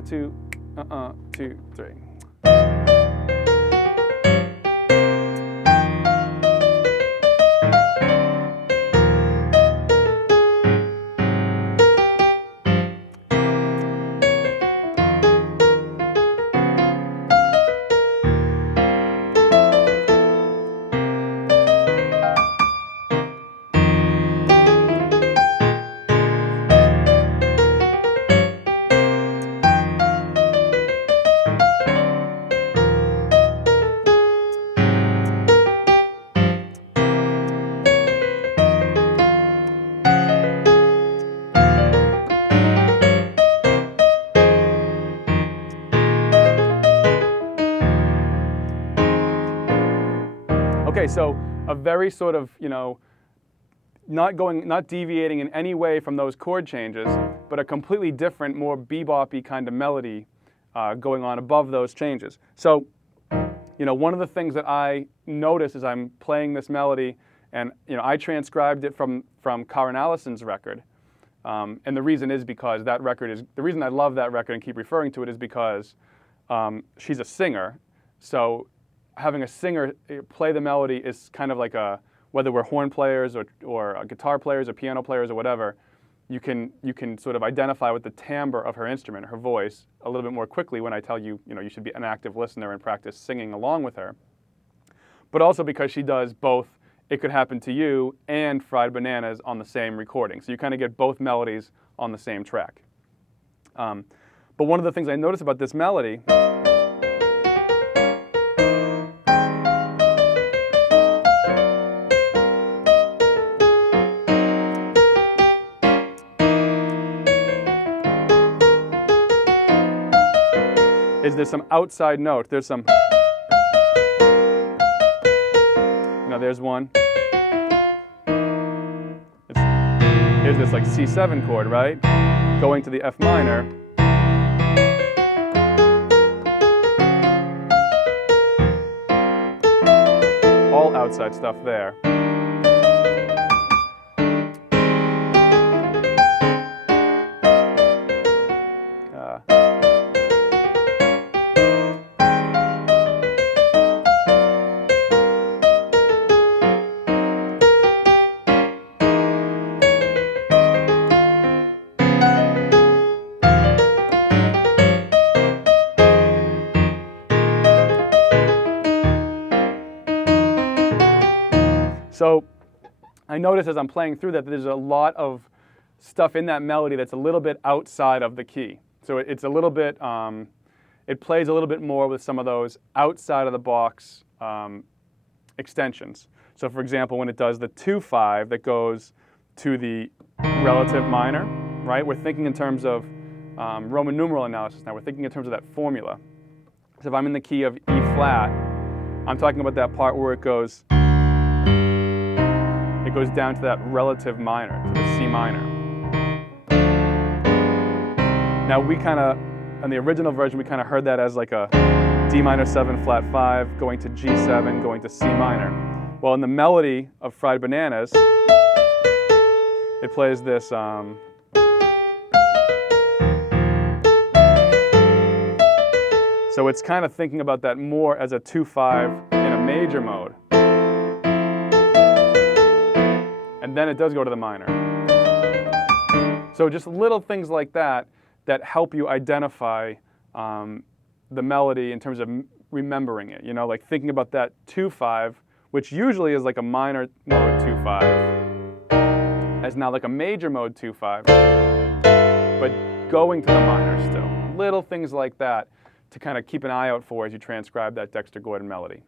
a two, two, three. Okay, so a very sort of, not deviating in any way from those chord changes, but a completely different, more bebop-y kind of melody going on above those changes. So, one of the things that I notice as I'm playing this melody, and I transcribed it from Karen Allison's record, and the reason is because the reason I love that record and keep referring to it is because she's a singer, so having a singer play the melody is kind of like whether we're horn players or guitar players or piano players or whatever, you can sort of identify with the timbre of her instrument, her voice, a little bit more quickly when I tell you, you should be an active listener and practice singing along with her. But also because she does both It Could Happen to You and Fried Bananas on the same recording. So you kind of get both melodies on the same track. But one of the things I noticed about this melody is there's some outside note. There's some, there's one. Here's this like C7 chord, right? Going to the F minor. All outside stuff there. So I notice as I'm playing through that there's a lot of stuff in that melody that's a little bit outside of the key. So it's a little bit, it plays a little bit more with some of those outside of the box extensions. So for example, when it does the 2-5 that goes to the relative minor, right? We're thinking in terms of Roman numeral analysis now. We're thinking in terms of that formula. So if I'm in the key of E flat, I'm talking about that part where it goes down to that relative minor, to the C minor. Now we kind of, in the original version, we kind of heard that as like a D minor 7 flat 5 going to G7 going to C minor. Well, in the melody of Fried Bananas, it plays this so it's kind of thinking about that more as a 2-5 in a major mode. And then it does go to the minor. So just little things like that that help you identify the melody in terms of remembering it. Like thinking about that 2-5, which usually is like a minor mode 2-5, as now like a major mode 2-5, but going to the minor still. Little things like that to kind of keep an eye out for as you transcribe that Dexter Gordon melody.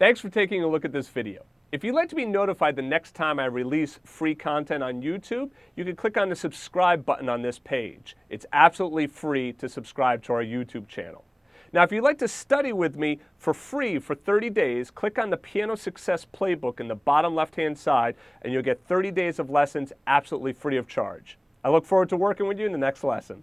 Thanks for taking a look at this video. If you'd like to be notified the next time I release free content on YouTube, you can click on the subscribe button on this page. It's absolutely free to subscribe to our YouTube channel. Now, if you'd like to study with me for free for 30 days, click on the Piano Success Playbook in the bottom left-hand side, and you'll get 30 days of lessons absolutely free of charge. I look forward to working with you in the next lesson.